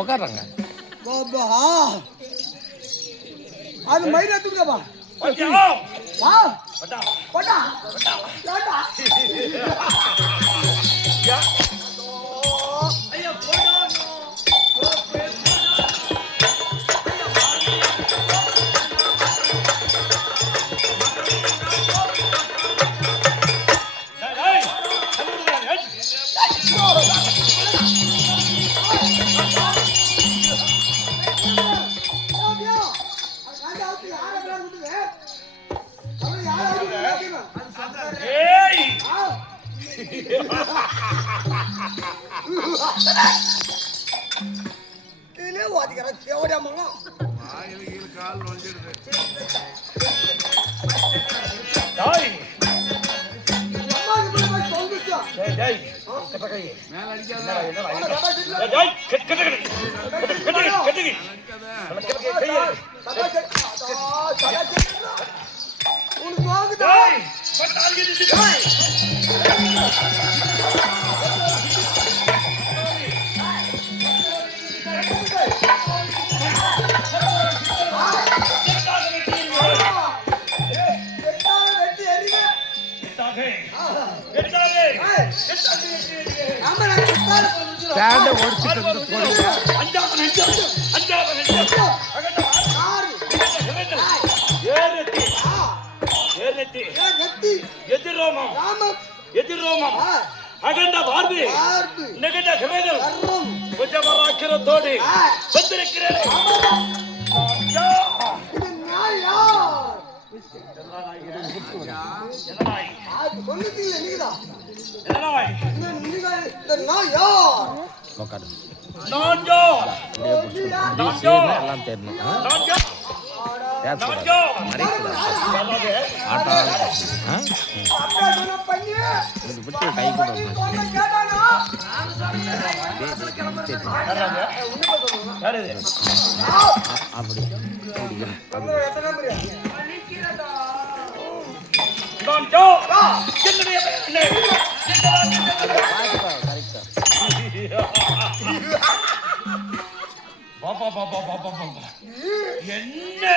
உட்காடுறாங்க அது மயில தூக்குதப்பா அகண்ட பார்வை நெகண்ட கவேதம் கொஞ்சமராக்கிரத்தோடு வந்திருக்கிறேன். எல்லாம் தெரியணும். விட்டு கை கூட அப்படி என்ன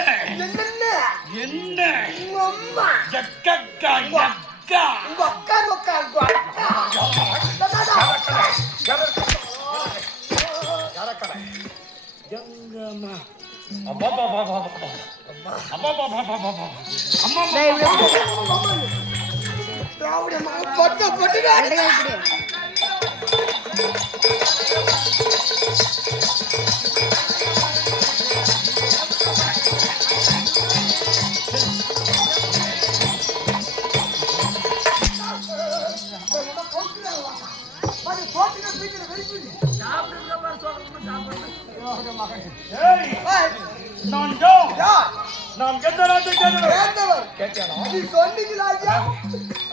நாம் எந்த நாட்டை சேர்ந்தவர் கேட்கலாம். நீ சொன்னீங்களா ஐயா?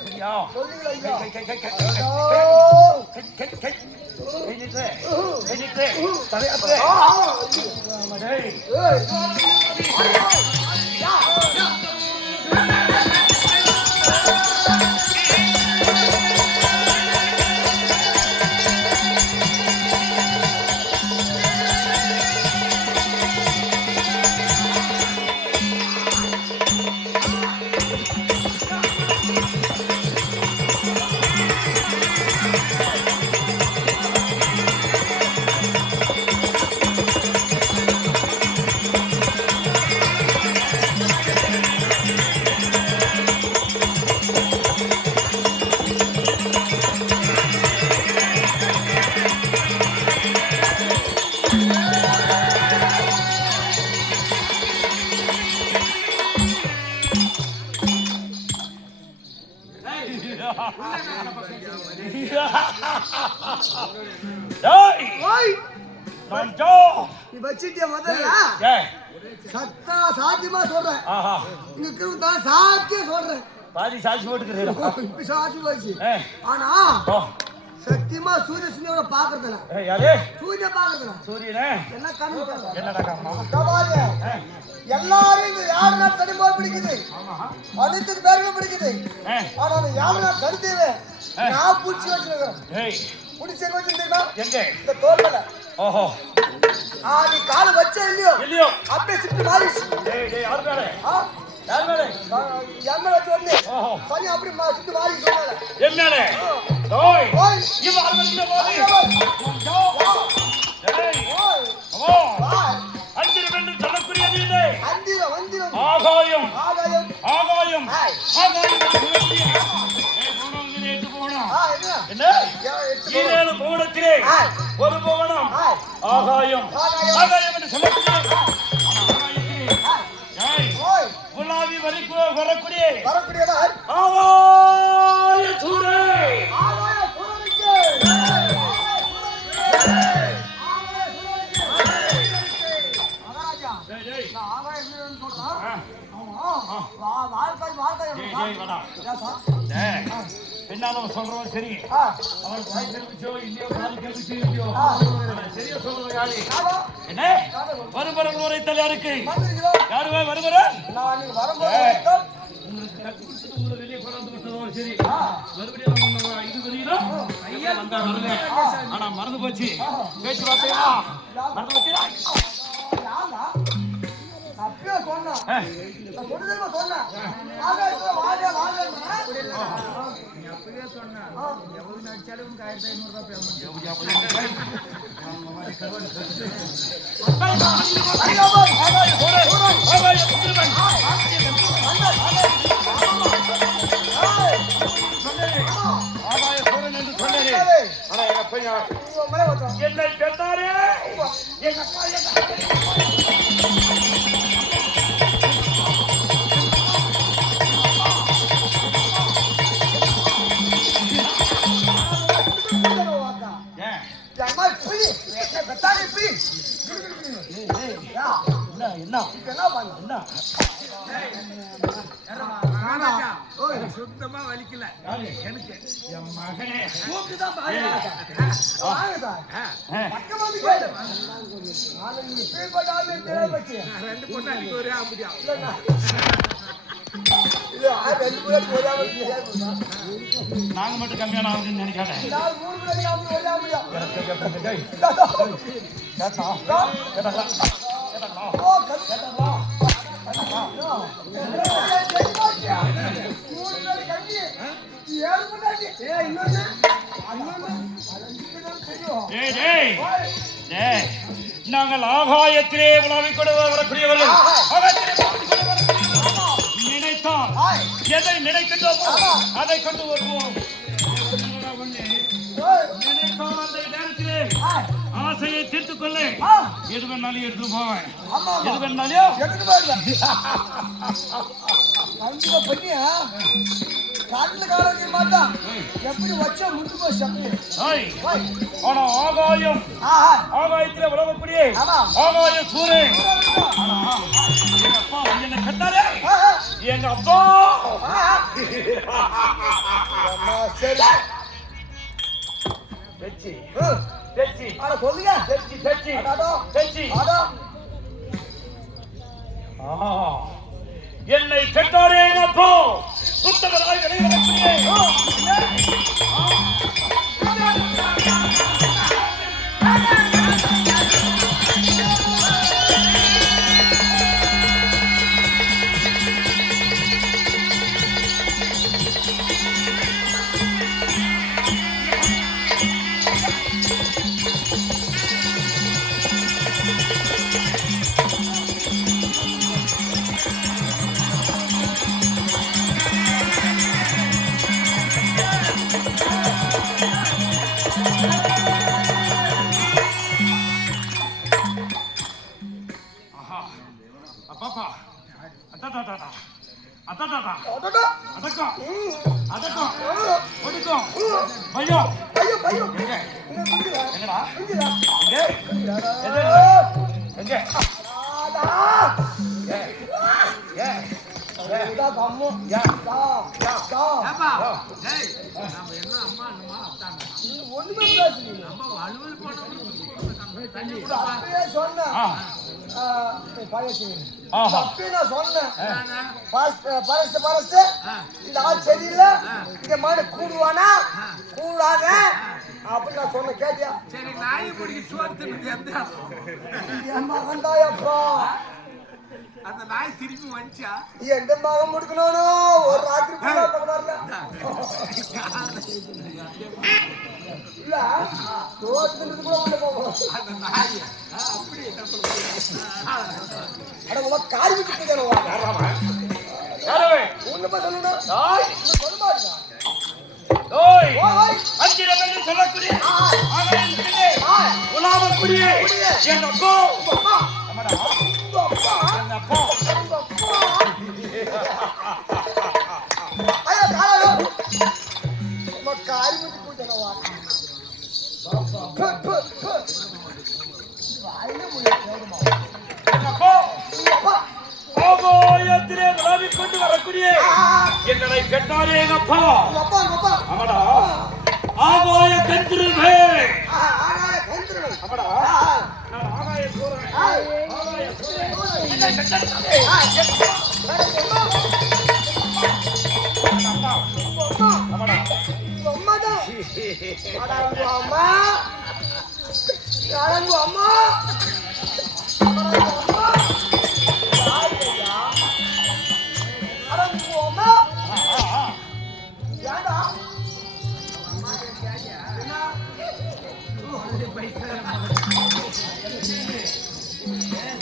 ஐயா சொன்னீங்களா ஐயா? நீ வச்சிட்டிய முதல்ல சத்தா சாத்தியமா சொல்றேன். இங்க தான் சாத்தியம் சொல்றேன். பாதி சாட்சி போட்டுக்கிறேன். சாட்சி போச்சு. ஆனா சத்தியமா சூரிய சுனியோட பாக்குறதுல யாரு சூரிய பாக்குறதுல சூரியனே என்ன கண்ணு என்னடா காரணம் எல்லாரும் இந்த யாருனா தனிமா பிடிக்குது அனைத்து பேருக்கும் பிடிக்குது ஆனா அந்த யாருனா தனித்தேவே நான் பூச்சி வச்சிருக்கேன் புடிச்ச கொஞ்சம் தெரியுமா எங்க இந்த தோல்ல ஓஹோ நீ கால் வச்ச இல்லையோ இல்லையோ அப்படியே சிட்டு மாறிச்சு யாரு மேலே யார் மேலே என் மேலே வச்சு வந்து சனி அப்படி சிட்டு மாறி சொன்னால என் மேலே ஓய் இவ அல்வல்ல போய் அஞ்சிரம் என்று சொல்லக்கூடியது இல்லை ஆகாயம் ஆகாயம் ஆகாயம் என்ன புவனத்திலே ஒரு புவனம் ஆகாயம் ஆகாயம் என்று சொல்லக்கூடிய குலாபி வரக்கூடிய ஆகாய சூரே என்னாலும் சொல்றவன் சரி அவன் வாய் தெரிவிச்சோ இல்லையோ கால் தெரிவிச்சோ இல்லையோ சரியா சொல்றது யாரு என்ன வருபரன் உரைத்தல் யாருக்கு யாரு வருபரன் உங்களுக்கு வெளியே கொண்டாந்து விட்டதோ சரி மறுபடியும் இது வெளியிலும் ஐயா வந்தா வரல ஆனா மறந்து போச்சு பேச்சு வார்த்தையா மறந்து போச்சா அப்பயே சொன்னேன் சொன்னேன் அப்பவே சொன்னேன் எவ்வளவு நடிச்சாலும் 1500 என்னை பெற்றாரே எங்க சுத்தமா வலிக்கல எனக்கு என் மகனே ரெண்டு பொண்ணு ஒரே அப்படியா நாங்க மட்டும் கம்மியான ஆகுதுன்னு நினைக்காத நாங்கள் ஆகாயத்திலே உலாவிக் கொண்டு வரக்கூடியவர்கள் நினைத்தால் எதை நினைக்கின்றோமோ அதை கொண்டு வருவோம் நினைத்தால் அந்த நேரத்திலே ஆசையை தீர்த்துக் கொள்ள எது வேணாலும் எடுத்து போவேன் எது வேணாலும் பண்ணியா காட்டுல கால மாட்டான் எப்படி வச்சா முட்டு போய் ஆனா ஆகாயம் ஆகாயத்திலே உலகக்கூடிய ஆகாய சூரியன் எங்க அப்பா என்ன கட்டாரே எங்க அப்பா வெச்சி வெச்சி அட சொல்லுங்க வெச்சி வெச்சி வெச்சி என்னை பெற்றாரே எங்க அப்பா புத்தகராய் வெளியிடக்கூடிய இதா கம்மு. யா. தா. யா. தா. ஏப்பா, டேய், நம்ம என்ன அம்மா என்னமா அத்தாங்க. நீ ஒண்ணுமே பேசுறீங்க. நம்ம அலுவல் போனவங்க தண்ணி இது அப்பயே சொன்னேன். பழைய ஆஹா. அப்பயே நான் சொன்னேன். குடிக்கிறானா? பரஸ்து இந்த ஆள் சரியில்லை, இந்த மாதிரி கூடுவானா கூடாத அப்படின்னு நான் சொன்ன கேட்டியா? சரி, நாயை பிடிக்க சோறு தின்னு எந்த இடம்? என் மகன் தாயப்பா, அந்த நாய் திருப்பி வந்துச்சா? எந்த மகன் முடிக்கணும் ஒரு ராத்திரி கூட வரல. இல்ல சோறு தின்றது கூட உள்ள போகும். அந்த நாய் அப்படி அட உங்க காரி விட்டு போயிடவா யாரவே? ஒண்ணுமே சொல்லணும் டேய், சொல்ல மாட்டா. டேய். ஓய் அஞ்சிரவெளி சொல்லக்கூடிய ஆகாயத்திலே உலாவக்கூடிய என் அப்பா. அப்பா அம்மாடா, உங்க அப்பா என் அப்பா. உங்க அப்பா ஐயா காலையோ உங்க காரி விட்டு போயிடவா. வாயில முடியுமா என் அப்பா உங்க அப்பா ஆகாயத்திலே உலாவிக் கொண்டு வரக்கூடிய எங்களை பெற்றாரே எங்க அப்பா. உங்க அப்பா உங்க அப்பா அம்மாடா, ஆகாய கந்திருவே. ஆனால கந்திரன் அம்மாடா, நான் ஆகாய சூரன். ஆகாய சூரன். என்னை பெற்றாரே. அம்மாடா,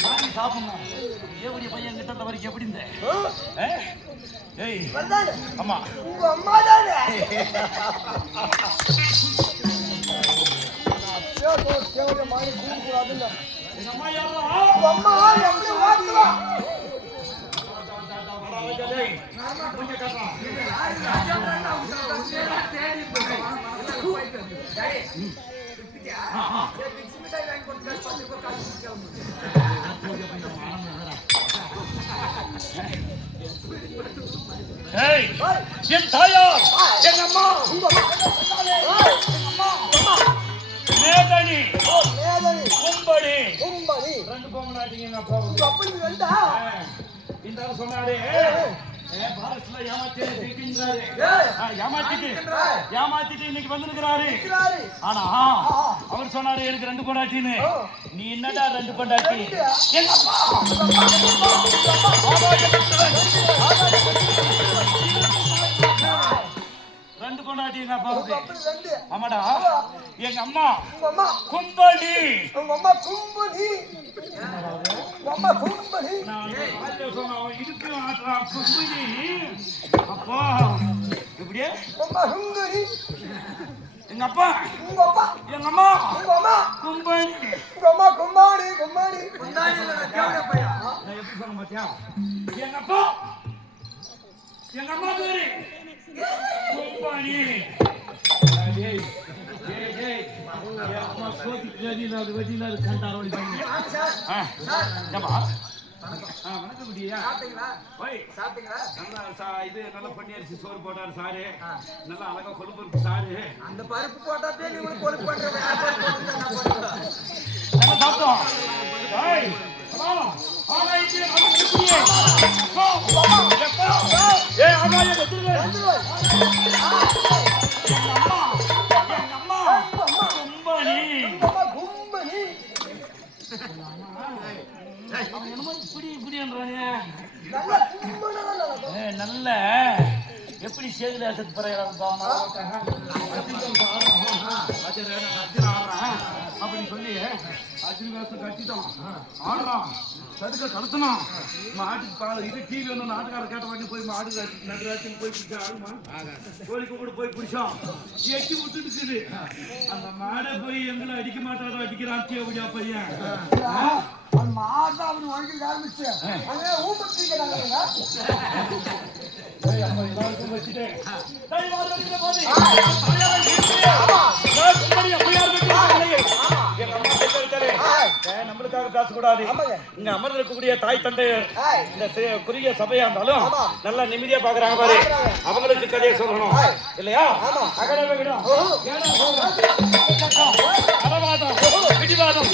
சாமி சாப்பிடணும். ஏவுடைய பையன் கிட்ட வரைக்கும் எப்படி இருந்த? ஏய், ஆமா. எங்க அம்மா யாரா? டேய், மூஞ்ச காட்டுறா. ஏய், என் தாயார், எங்க அம்மா, மேதனி, கும்படி, ரெண்டு பொங்கலாட்டிங்க எங்க அப்பா. இந்த ஆள் சொன்னாரு, பாரஸ்ல ஏமாத்திட்டு இன்னைக்கு வந்திருக்கிறாரு. ஆனா அவர் சொன்னாரு எனக்கு ரெண்டு பொண்டாட்டின்னு. நீ என்னடா ரெண்டு பொண்டாட்டி? எங்க அப்பா, ரெண்டு பொண்டாட்டி எங்க அப்பாவுக்கு. ஆமாடா, எங்க அம்மா கும்படி. நான் காலையில சொன்னேன், அவன் இடுப்பு ஆட்டுறான் கும்படி. அப்பா இப்படியே எங்க அப்பா எங்க அம்மா கும்படி. நான் எப்படி சொன்ன பாத்தியா? எங்க அப்பா எங்க அம்மா பேரு கும்படி. டேய், டேய், டேய், என் அம்மா சோதிக்கு வெடியில கண்டாரோடி பண்ணி. ஏப்பா, வணக்கம் குட்டியா. ஓய், நல்லா இது நல்லா பன்னீர் சோறு போட்டாரு சாரு. நல்லா அழகா கொழும்பு சாரு. அந்த பருப்பு போட்டாதே நீ ஒரு கொழுப்பு பண்ற. நல்லா சாப்பிட்டோம். ஓய், வா. ஆகாயத்திலே வந்து குடியே. போ. ஏய், ஆகாயம் எதிர்வே. எங்க அம்மா கும்படி. அவன் என்னமோ இப்படின்றானே. நல்ல எப்படி சேதுலாசத்து பறையலாம் அப்படின்னு சொல்லி அர்ஜுன் வேஷம் கட்டிட்டோம், ஆடுறான், தடுக்க கடத்தணும். மாட்டுக்கு பால் இது டிவி ஒன்று நாட்டுக்கார கேட்ட வாங்கி போய் மாடு நடுராத்திரி போய் பிடிச்சா ஆடுமா, கோழி கூட போய் பிடிச்சோம், எட்டி விட்டுட்டு இருக்குது. அந்த மாடை போய் எங்களை அடிக்க மாட்டாரோ அடிக்கிறான் தேவையா பையன். மாதம் அவரு ஆரம்பிச்சு நம்மளுக்காக பேசக்கூடாது. ஆமாங்க. இங்க அமர்ந்திருக்கக்கூடிய தாய் தந்தையர் ஏய். இந்த குறுகிய சபையா இருந்தாலும் ஆமா. நல்லா நிம்மதியா பாக்குறாங்க பாரு. பாக்குறாங்க. அவங்களுக்கு கதையை சொல்லணும் ஏய். இல்லையா? ஆமா. அகடவே விடும். ஓஹோ. அறவாதம், பிடிவாதம்,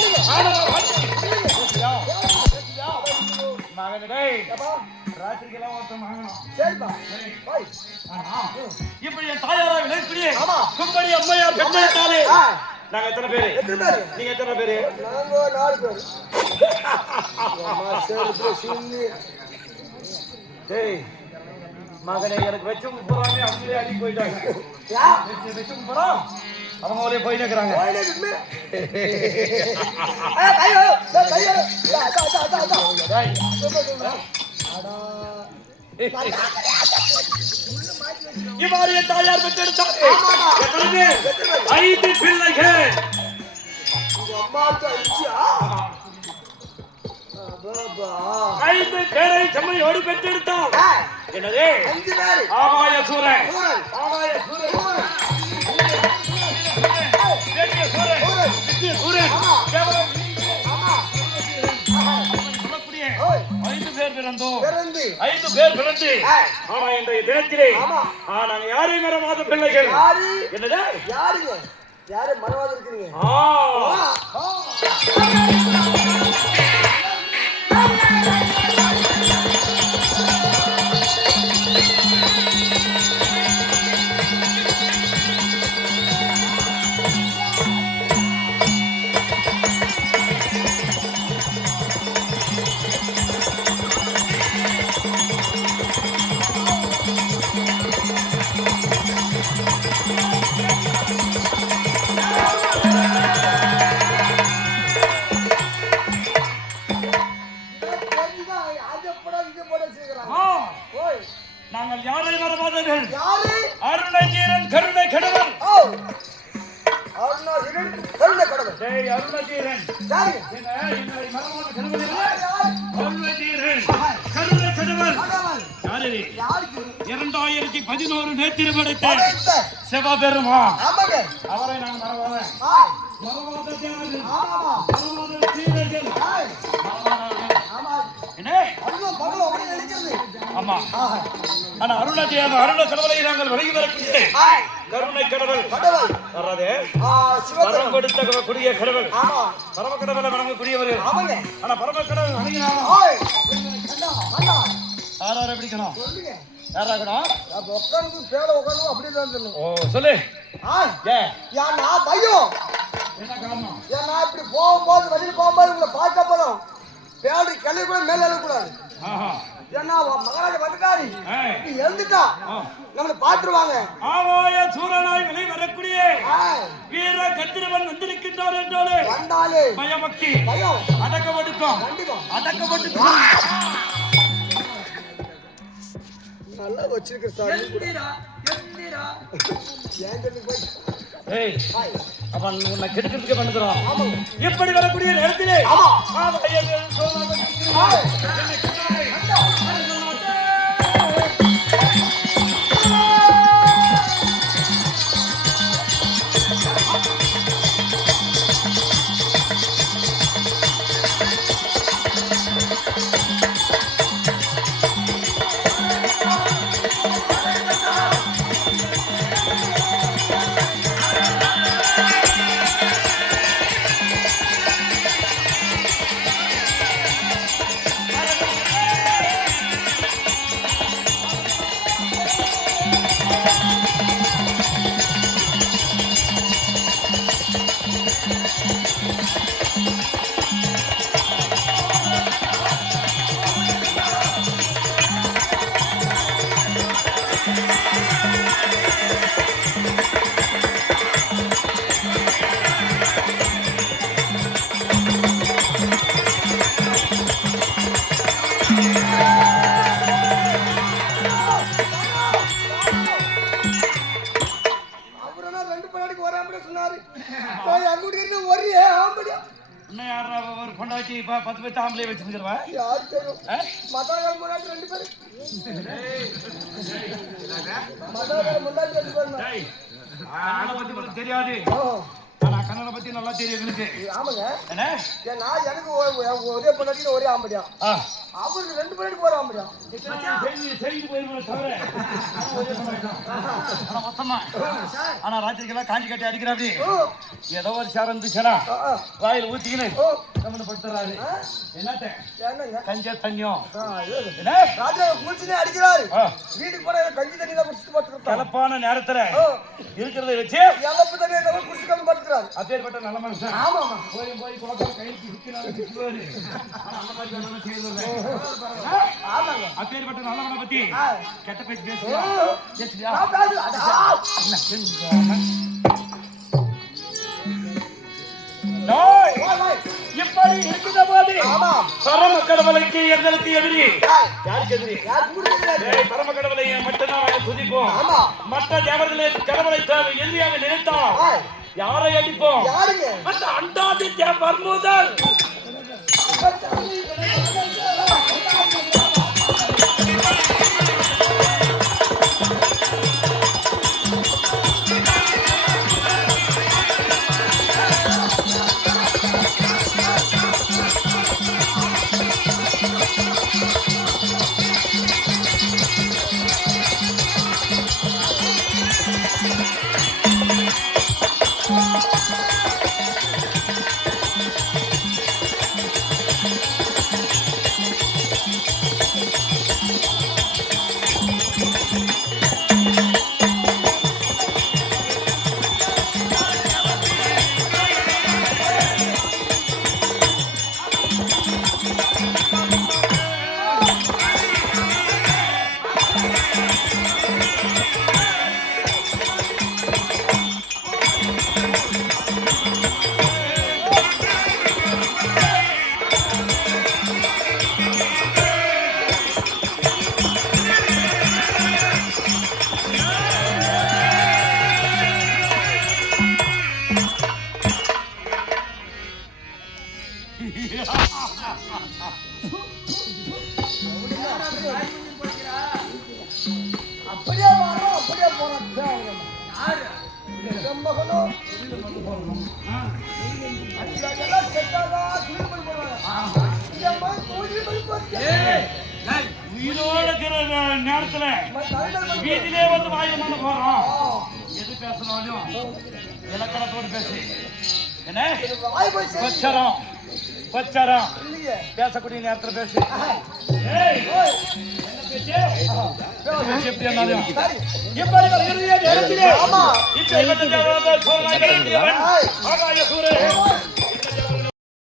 மகனே ராத்திரிக்கெல்லாம் ஒருத்தன் வாங்கணும். சரிப்பா போய் இப்படி என் தாயாரா விளையக்கூடிய ஆமா. கும்படி அம்மையார் பெற்றெடுத்தாலே ஆ. நாங்க எத்தனை பேரு? எத்தனை பேரு? நீங்க எத்தனை பேரு? நாங்க 4 பேர். அம்மா சேர்த்து சின்னி. டேய் மகனே எனக்கு வெச்சம் போறானே அவங்களே அடி போயிட்டாங்க. யா வெச்சம் போறா அவங்க அவளே போய் நிக்கறாங்க. போய் நிக்குமே. கையோ கையோ. டா டா டா டா. டேய் அடா. இவ்வாறு என் தாயார் பெற்றெடுத்தாலே எத்தனை பேர்? 5 பிள்ளைகள். உங்க அம்மாக்கு 5ஆ? பாபா 5 பேரை செம்மையோடு பெற்றெடுத்தார். என்னது? 5 பேர். ஆகாய சூரன், சூரன். ஆகாய சூரன், சூரன். தேசிய சூரன், சூரன். நித்திய சூரன், ஆமா. கேவலம் ஆமா. சொல்லக்கூடிய ஓய். 5 பேர் பிறந்தோம். பிறந்து 5 பேர் பிறந்து ஏய். ஆனா இன்றைய தினத்திலே ஆமா. நாங்க யாரையும் மறவாத பிள்ளைகள். யாரு? என்னது? யாருங்க? யாரு மனவாத இருக்கிறீங்க? ஆ நாங்கள் யாரை மறவாதவர்கள்? யாரு? அருணை தீரன் கருணை கடவன். ஓ அருணா இரண் கருணை கடவுள். டேய் அருணை தீரன் யாரு? என்னை மறவாத கடவன் இல்லை. அருணை தீரன் கருணை கடவன். கடவுள். யாரு? யாருக்கு? 2011 நேத்திரம் படைத்த படைத்த. சிவபெருமா. ஆமாங்க. அவரை நான் மறவாத. ஆய். மறவாத தேவர்கள், ஆமாமா. மறவாத தீரர்கள், ஆய். மறவாதவர்கள். ஆமா. என்ன? அருணும் பகலும் அப்படியே நினைக்கிறது. ஆமா. ஆஹா. ஆனா அருணை கடவுளை நாங்கள் விலகி வரக்கூடிய ஆய். கருணை கடவுள் கடவுள். வராதே வரம் சிவபெருமான். கொடுத்த கூடிய கடவுள். ஆமா. பரம கடவுளை வணங்கக்கூடியவர்கள். ஆமாங்க. ஆனா பரம கடவுள் வணங்கினாலும் ஆய். அண்ணா அண்ணா யாரார பிடிக்கணும்? சொல்லுங்க. யாராகணும்? அப்ப உட்கார்ந்து பேட உட்கார்ந்து அப்படியே தான் சொல்லணும். ஓ சொல்லு. ஆய். ஏ ஏன் நான் பையன். என்ன காரணம்? ஏன் நான் இப்படி போகும்போது வழியில் போகும்போது உங்களை பார்க்க போறோம். பேடு கிளை கூட மேல எழுதக்கூடாது. ஆஹா. ஏன்னா மகாராஜா வந்துட்டாரு. ஏய். நீ எழுந்துட்டா நம்மளை பாத்துருவாங்க. ஆவாய சூரனாய் விலை வரக்கூடிய ஆய். வீர கத்திரவன் வந்திருக்கின்றார் என்றாலே வந்தாலே பயபக்தி பயம் அடக்கப்படுக்கும். கண்டிப்பா அடக்கப்படுக்கும். நல்லா வச்சிருக்க சார். ஏன் சொல்லி போய் ஏய் ஆய். அவன் உன்னை கெடுக்கிறதுக்கு பண்ணுறான். ஆமாங்க. இப்படி வரக்கூடிய நேரத்திலே ஆமா. ஆவாய சூரனாய் வந்திருக்கிறார். ஆய். என்னை கண்டாய். இன்னும் யாரா ஒரு பொண்டாட்டி 10 பேர் ஆம்பளை வச்சுருவா? யாரு தெரியும்? மதாகள் முன்னாடி 2 பேரு. மதாகள் முன்னாடி 2 பேரு. கண்ணனை பத்தி உனக்கு தெரியாது. ஓ. ஆனா கண்ணனை பத்தி நல்லா தெரியும் எங்களுக்கு. ஆமாங்க. என்ன? நான் எனக்கு ஒரே பொண்டாட்டி ஒரே ஆம்படியா. அவருக்கு 2 பொண்டாட்டி போற ஆம்படியா. செய்து போயிருவோம் தவிர. ஆனா மொத்தமா. ஆனா ராத்திரிக்கெல்லாம் காஞ்சி கட்டி அடிக்கிறாப்படி. ஏதோ ஒரு சாரம் இருந்துச்சுனா வாயில ஊத்திக்கின்னு கம்மனு படுத்துறாரு. என்னத்த? கஞ்ச தண்ணியும். என்ன? ராஜா குளிச்சுனே அடிக்கிறாரு. வீட்டுக்கு போனா கஞ்சி தண்ணி தான் குடிச்சிட்டு படுத்துறாரு. கலப்பான நேரத்துல இருக்கிறத வச்சு எலப்பு தண்ணி தான் குடிச்சிட்டு படுத்துறாரு. அப்பேற்பட்ட நல்ல மனுஷன். ஆமா போய் குளத்துல கைக்கு சிக்கினாரு திட்டுவாரு. ஆனா அந்த மாதிரி வேணாலும் செய்யறது. ஆமாங்க. அப்பேற்பட்ட நல்லவனை பத்தி கெட்ட பேச்சு பேசுறியா? பேசுறியா? இப்படி இருக்கிற போது பரம கடவுளுக்கு எங்களுக்கு எதிரி. யாருக்கு எதிரி? பரம கடவுளை மட்டும்தான் நாங்கள் துதிப்போம். மற்ற தேவர்களை கடவுளை எதிரியாக நினைத்தோம். யாரை அடிப்போம்? அந்த அண்டாதித்ய பர்முதல். அப்படியே வரோம் அப்படியே போறோம். மகனும் அதெல்லாம் செட்டாதா திரும்பி போறாங்க. உயிரோட இருக்கிற நேரத்துல வீட்டிலே வந்து வாயமான போறோம். எது பேசணும் இலக்கணத்தோடு பேசு. என்ன பச்சரம் பச்சரம் பேசக்கூடிய நேரத்துல பேசு. எப்படி இருந்தாலும் இப்படி நேரத்திலே இப்ப